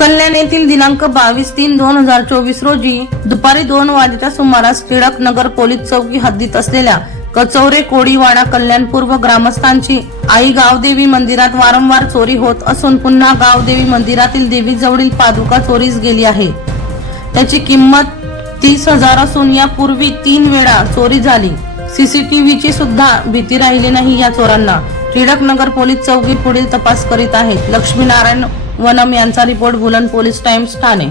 कल्याण येथील दिनांक बावीस तीन दोन हजार चोवीस रोजी दुपारी दोन वाजेच्या सुमारास टिळक नगर पोलीस चौकी हद्दीत असलेल्या कचौरे कोडीवाडा कल्याण पूर्व ग्रामस्थांची आई गावदेवी मंदिरात वारंवार चोरी होत असून पुन्हा गावदेवी मंदिरातील देवीजवळील पादुका चोरीस गेली आहे. त्याची किंमत तीस हजार असून यापूर्वी तीन वेळा चोरी झाली. सीसीटीव्हीची सुद्धा भीती राहिली नाही या चोरांना. टिळक नगर पोलीस चौकी पुढील तपास करीत आहेत. लक्ष्मीनारायण वनम यांचा रिपोर्ट भुलन पोलीस टाइम्स ठाणे.